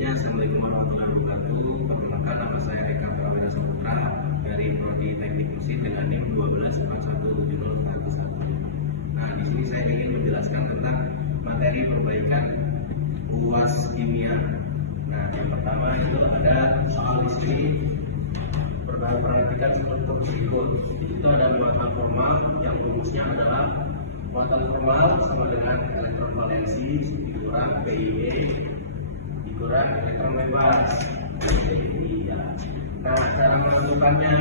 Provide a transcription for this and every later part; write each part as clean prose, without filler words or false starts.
sebelumnya, Assalamualaikum warahmatullahi wabarakatuh. Perkenalkan, nama saya Eka Prawira Saputra dari Prodi Teknik Mesin dengan NIM 12417011. Nah, di sini saya ingin menjelaskan tentang materi perbaikan UAS kimia. Nah, yang pertama itu ada soal di sini. Perhatikan struktur berikut. Itu ada muatan formal yang rumusnya adalah muatan formal sama dengan elektron valensi dikurang PIE dikurang elektron bebas. Nah, cara menentukannya,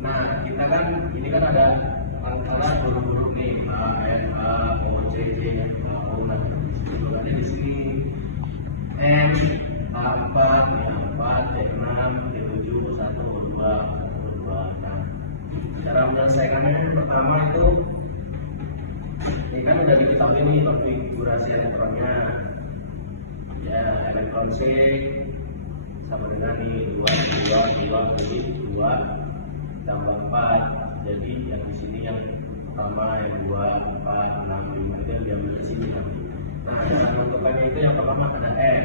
nah kita kan ini kan ada angka huruf-huruf nih, A, F, A, O, C, J, O. Nah, tulisannya di sini M, A4, D4, D6, D7, 1, 2. Nah, cara menyelesaikannya yang pertama itu ini kan udah diketahui nih konfigurasi elektronnya. Ya, elektron C sama dengan nih 2 jadi 2 tambah 4. Jadi yang di sini yang pertama yang 2, 4, 6, 5 itu yang diambil di sini. Nah, cara menentukannya itu yang pertama ada N.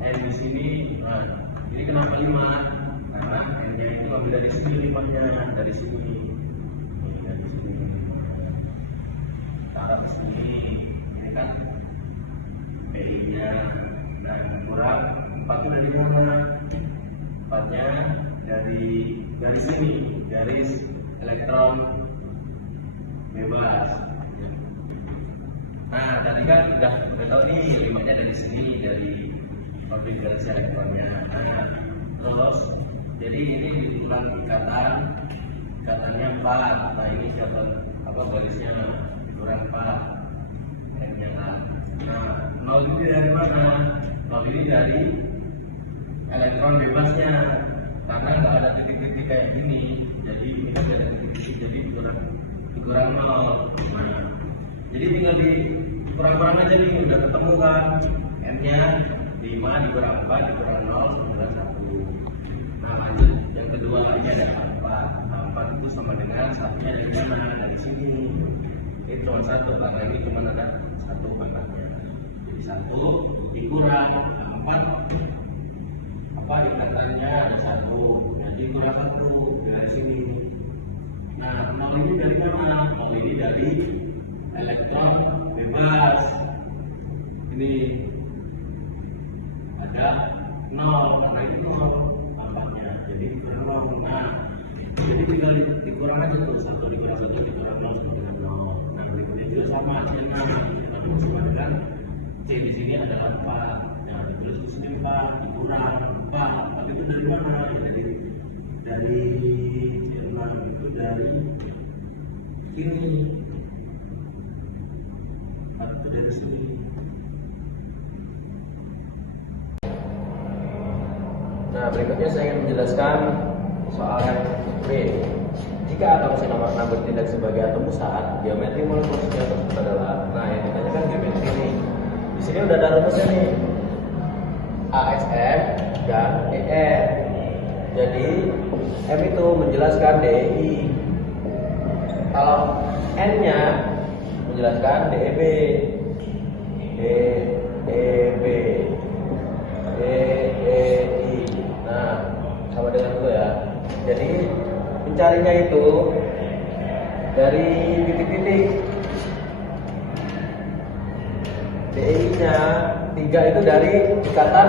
N di sini, nah ini kenapa 5? Karena N-nya itu ambil dari sini limpahnya, dari sini. Ini dari sini. Taruh ke sini. Ini kan PI-nya. Nah, kurang 4 itu dari mana? 4-nya dari garis ini, garis elektron bebas. Nah, tadi kan udah tahu nih 5-nya dari sini, dari konfigurasi elektronnya. Nah, terus jadi ini diulang ikatannya 4. Nah, ini siapa garisnya dikurang 4 M-nya. Nah, 0 ini dari mana? 0 ini dari elektron bebasnya, karena nggak ada titik-titik kayak gini. Jadi ini kan ada titik-titik, jadi dikurang 0. Nah, jadi tinggal dikurang-kurang aja nih, udah ketemu kan M-nya 5 dikurang 4 dikurang 0 sama dengan 1. Nah, lanjut yang kedua, ini ada 4. Nah, 4 itu sama dengan 1-nya dari mana? Dari sini. Ini cuma 1 karena ini cuma ada 1 angkanya. Jadi 1 dikurang 4 ikatannya ada 1. Jadi kurang 1 dari sini. Nah, 0 ini dari mana? 0 ini dari elektron bebas. Ini ada 0 karena itu 0 tampaknya, jadi kurang 0. Nah, jadi tinggal dikurang aja tuh, 1 dikurang 1 dikurang 0 sama dengan 0. Nah, berikutnya juga sama C6, tapi sama dengan C di sini adalah 4. Nah, ditulis di sini 4 dikurang 4, tapi itu dari mana? Dari C6 itu dari sini, atau dari sini. Nah, berikutnya saya ingin menjelaskan soal yang B. Jika atom sinomar bertindak sebagai atom pusat, geometri molekul tersebut adalah, nah yang ditanyakan geometri nih. Di sini udah ada rumusnya nih, ASM dan ER. Jadi M itu menjelaskan DEI. Kalau N-nya menjelaskan DEB, DEB, DEI. Nah, sama dengan itu ya. Jadi mencarinya itu dari titik-titik. DEI-nya 3 itu dari ikatan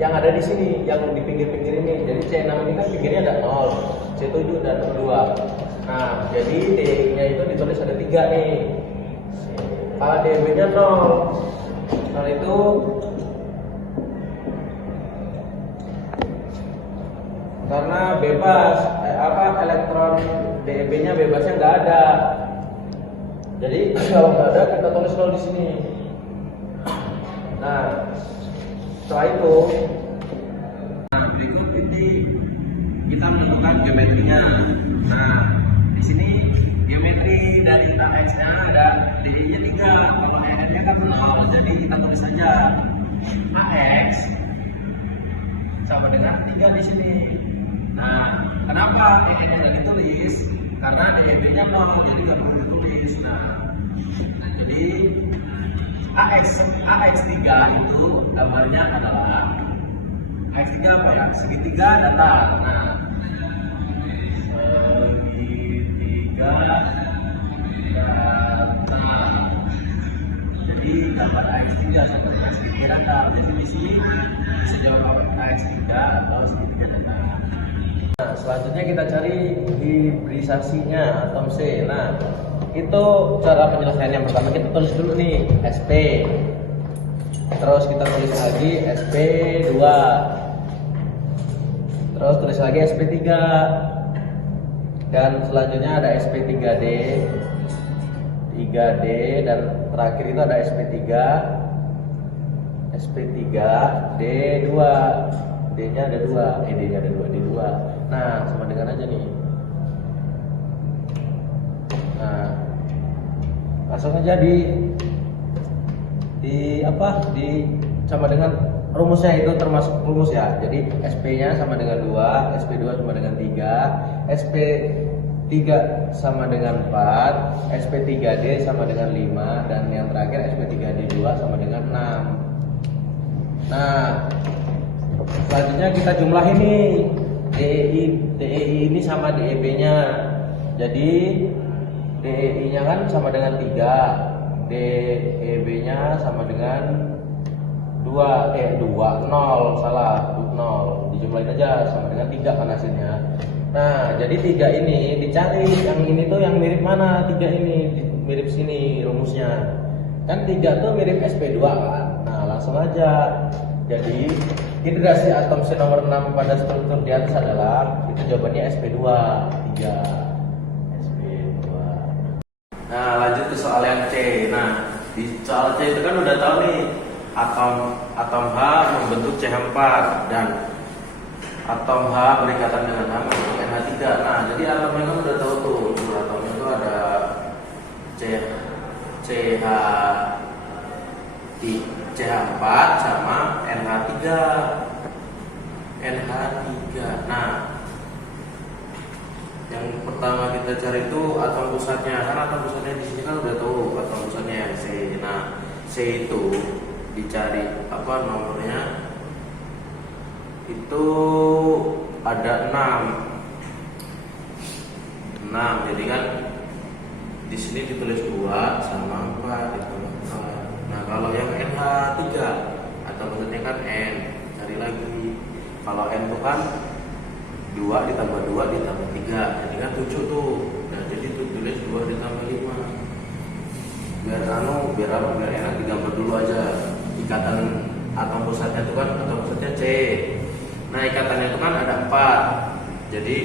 yang ada di sini, yang di pinggir-pinggir ini. Jadi C6 ini kan pinggirnya ada 0, C7 dan 2. Nah, jadi DEI-nya itu ditulis ada 3 nih. Kalau DEB-nya 0. 0 itu karena bebas, elektron DEB-nya bebasnya nggak ada. Jadi kalau nggak ada kita tulis 0 di sini. Nah, setelah itu, berikut ini kita menemukan geometrinya. Nah, di sini geometri dari AX-nya ada DE-nya 3, kalau EN-nya kan 0, jadi kita tulis saja AX sama dengan 3 di sini. Nah, kenapa EN-nya nggak ditulis? Karena DEB-nya 0, jadi nggak perlu ditulis. Nah, jadi AX3 itu gambarnya adalah AX3 apa ya? Segitiga datar. Nah, segitiga datar. Jadi gambar AX3 sama dengan segitiga datar. Jadi di sini bisa jawab AX3 atau segitiga datar. Nah, selanjutnya kita cari hibrisasinya atau C. Nah, itu cara penyelesaiannya. Pertama kita tulis dulu nih SP, terus kita tulis lagi SP2, terus tulis lagi SP3, dan selanjutnya ada SP3D, 3D, dan terakhir itu ada SP3, SP3D2, D-nya ada 2, D-nya ada 2, D2. Nah, sama dengan aja nih. Nah, langsung aja di sama dengan rumusnya, itu termasuk rumus ya. Jadi SP-nya sama dengan 2, SP2 sama dengan 3, SP3 sama dengan 4, SP3D sama dengan 5, dan yang terakhir SP3D2 sama dengan 6. Nah, selanjutnya kita jumlahin nih DEI ini sama DEB-nya. Jadi DEI-nya kan sama dengan 3, DEB-nya sama dengan 0, salah, 0. Dijumlahin aja sama dengan 3 kan hasilnya. Nah, jadi 3 ini dicari, yang ini tuh yang mirip mana? 3 ini mirip sini rumusnya. Kan 3 tuh mirip SP2 kan. Nah, langsung aja. Jadi hidrasi atom C nomor 6 pada struktur di atas adalah, itu jawabannya SP2, 3. SP2. Nah, lanjut ke soal yang C. Nah, di soal C itu kan udah tahu nih, atom H membentuk CH4 dan atom H berikatan dengan H membentuk NH3. Nah, jadi atomnya kan udah tahu tuh, atomnya itu ada CH4 sama NH3. Nah, yang pertama kita cari itu atom pusatnya. Kan atom pusatnya di sini kan udah tahu, atom pusatnya yang C. Nah, C itu dicari apa nomornya? Itu ada 6. Jadi kan di sini ditulis 2 sama 4 itu. Nah, kalau yang NH3 atau maksudnya kan N, cari lagi. Kalau N itu kan 2 ditambah 2 ditambah 3, jadi kan 7 tuh. Nah, jadi tulis 2 ditambah 5. Biar enak digambar dulu aja. Ikatan atom pusatnya itu kan atom pusatnya C. Nah, ikatannya itu kan ada 4. Jadi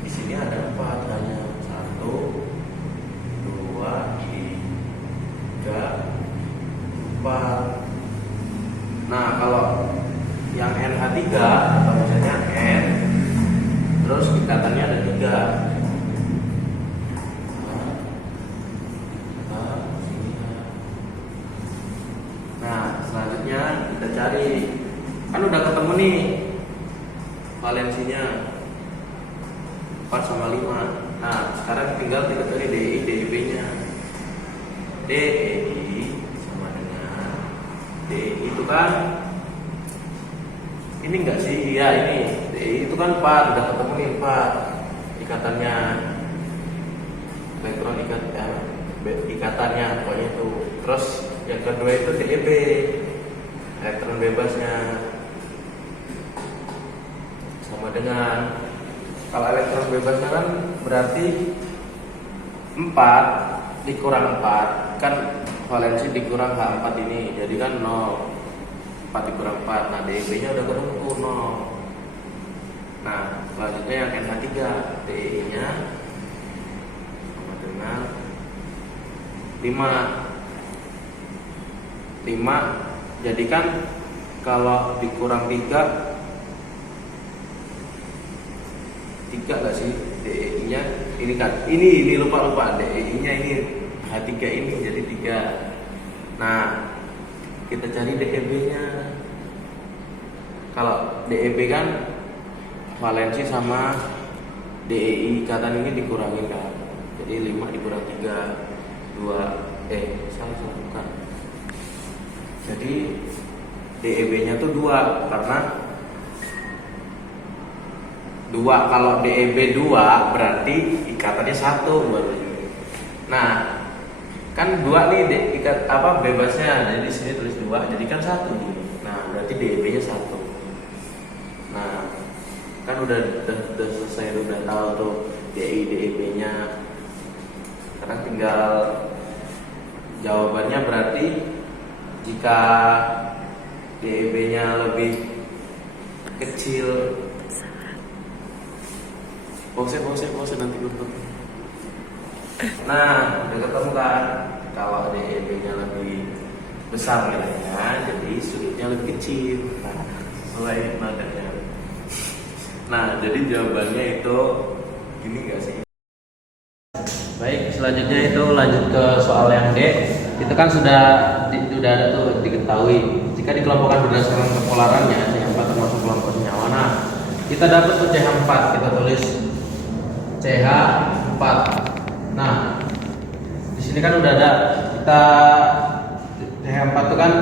di sini ada 4 hanya 1, 2, 3, 4. Nah, kalau yang NH3 atau misalnya N, terus ikatannya ada 3. Nah, selanjutnya kita cari, kan udah ketemu nih valensinya 4 sama 5. Nah, sekarang tinggal kita cari DI, DIB-nya. DEI sama dengan DI itu kan ini enggak sih? Iya, ini DI itu kan 4, udah ketemu nih 4 ikatannya, elektron ikatannya pokoknya itu. Terus yang kedua itu DEB, elektron bebasnya, sama dengan, kalau elektron bebasnya kan berarti 4 dikurang 4 kan valensi dikurang H4 ini, jadi kan 0. 4 dikurang 4. Nah, DEB nya udah ketemu 0. Nah, selanjutnya yang NH3, DEI nya sama dengan 5. Jadi kan kalau dikurang 3 gak sih DEI nya ini kan, ini lupa DEI nya ini H3 ini jadi 3. Nah, kita cari DEB nya. Kalau DEB kan valensi sama DEI ikatan ini dikurangin kan, jadi 5 dikurang 3 2 salah bukan Jadi DEB-nya tuh 2 karena 2, kalau DEB 2 berarti ikatannya 1 baru. Nah, kan 2 nih ikat apa bebasnya. Jadi di sini tulis 2, jadi kan 1 gini. Nah, berarti DEB-nya 1. Nah, kan udah selesai, udah tahu tuh DEB-nya. Sekarang tinggal jawabannya berarti jika DEB-nya lebih kecil, pause nanti bentuk. Nah, udah ketemu kan kalau DEB-nya lebih besar nilainya, jadi sudutnya lebih kecil. Nah, mulai makanya. Nah, jadi jawabannya itu gini gak sih? Baik, selanjutnya itu lanjut ke soal yang D. Itu kan sudah ada tuh diketahui jika dikelompokkan berdasarkan kepolarannya CH4 termasuk kelompok senyawa. Nah, kita dapat tuh CH4, kita tulis CH4. Nah, di sini kan udah ada kita CH4 itu kan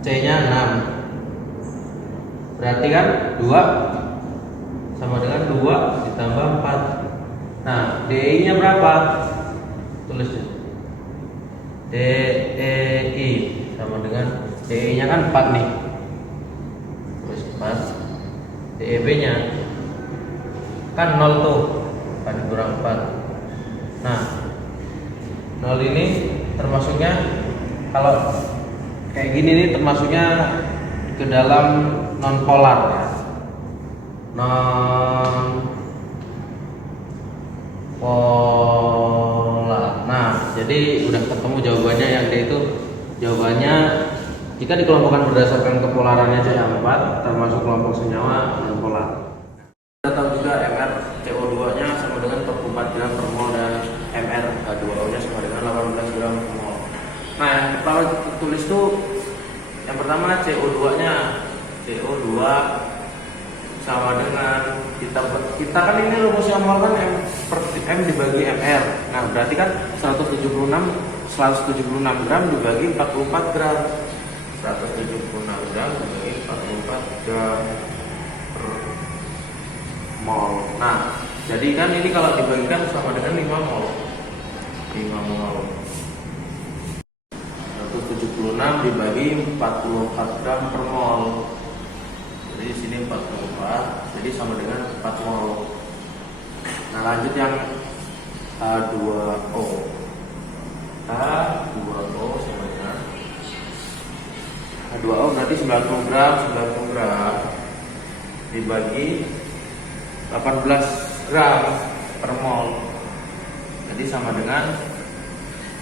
C-nya 6. Berarti kan 2 sama dengan 2 ditambah 4. Nah, DI-nya berapa? Tulis deh. DEI sama dengan DE-nya kan 4 nih. Tulis 4. DEB-nya kan 0 tuh. 4 dikurang 4. Nah, 0 ini termasuknya kalau kayak gini nih termasuknya ke dalam non polar ya. Non polar. Nah, jadi udah ketemu jawabannya. Yang D itu jawabannya jika dikelompokkan berdasarkan kepolarannya CH4 termasuk kelompok senyawa non polar. Kita tahu juga MR CO2 nya sama dengan 44 gram per mol dan MR H2O nya sama dengan 18 gram per mol. Nah, yang pertama tulis tuh yang pertama CO2 nya. CO2 sama dengan kita kan ini rumusnya mol kan M per M dibagi MR. Nah, berarti kan 176 gram dibagi 44 gram. 176 gram dibagi 44 gram per mol. Nah, jadi kan ini kalau dibagikan sama dengan 5 mol. 5 mol. 176 dibagi 44 gram per mol. Jadi sini 44, jadi sama dengan 4 mol. Nah, lanjut yang H2O. H2O sama dengan H2O berarti 90 gram dibagi 18 gram per mol. Jadi sama dengan,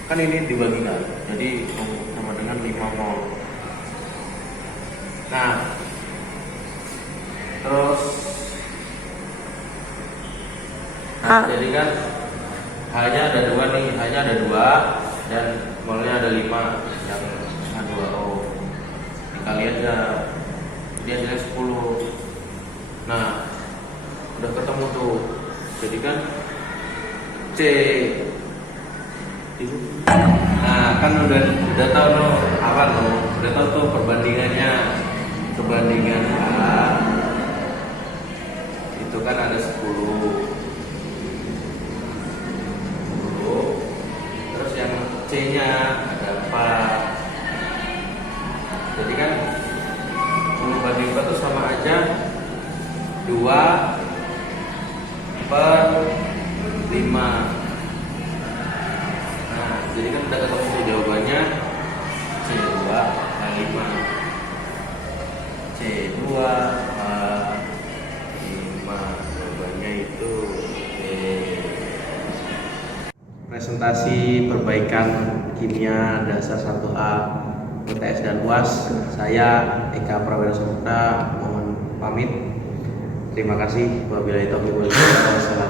kan ini dibagikan, jadi sama dengan 5 mol. Nah, terus jadi kan H-nya ada 2 nih, H-nya ada 2 dan molnya ada 5 yang H2O. Dikali aja, dia hasilnya 10. Nah, udah ketemu tuh. Jadi kan C. Nah, kan udah tahu tuh apa tuh? Udah tahu tuh perbandingannya. Perbandingan A itu kan ada 10. Terus yang C-nya ada 4. Jadi kan 10 banding 4 itu sama aja 2 per 5. Nah, jadi kan udah ketemu tuh jawabannya C2 kali 5. C2 5, jawabannya itu E. Presentasi perbaikan kimia dasar 1A UTS dan UAS, saya Eka Prawira Saputra mohon pamit. Terima kasih. Wabillahi taufiq wal hidayah.